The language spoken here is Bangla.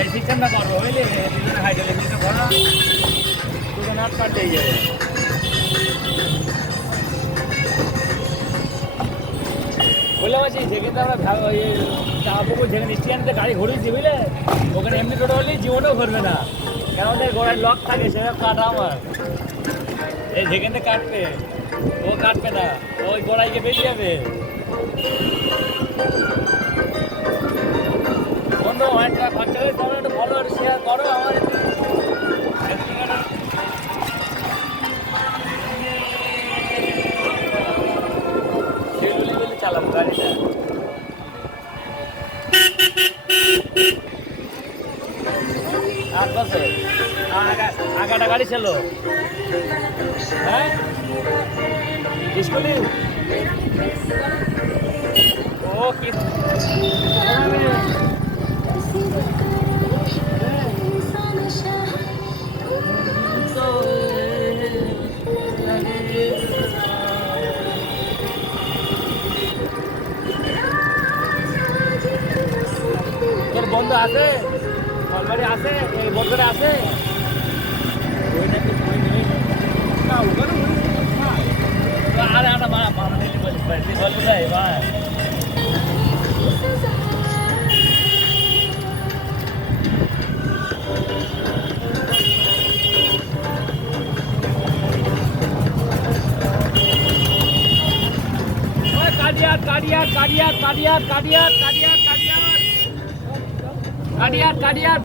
এই সিস্টেমটা করবো বুঝলি, দুজনে হাইড্রোলিক দিতে করো, দুজনে হাত পার দিয়ে যাবে। বলে বলছি যেখানে আমরা চাপা পুকুর যেখানে স্ট্যান্ডে গাড়ি ঘুরিয়েছি বুঝলে, ওখানে এমনি টোটো হলে জীবনেও ঘুরবে না, কারণ ওদের গোড়ায় লক থাকে, সেটা কাটা আমার। এই যেখানে কাটবে, ও কাটবে না, ওই গোড়ায় গিয়ে বেরিয়ে যাবে। বন্ধু অনেকটা খরচা হয়ে তবে একটু ভালো একটু শেয়ার করো আমার চালাবো গাড়িটা। আর কত আগাটা গাড়ি ছিল, হ্যাঁ স্কুলে ও কি তোর বন্ধু আছে, অলরেডি আছে, এই বন্ধুরা আছে আরে আটা বলবো ভাই ভাই কাডিয়ার কাডিয়ার কাডিয়ার কাডিয়ার কাডিয়ার কাডিয়ার কাডিয়ার কাডিয়ার কাডিয়ার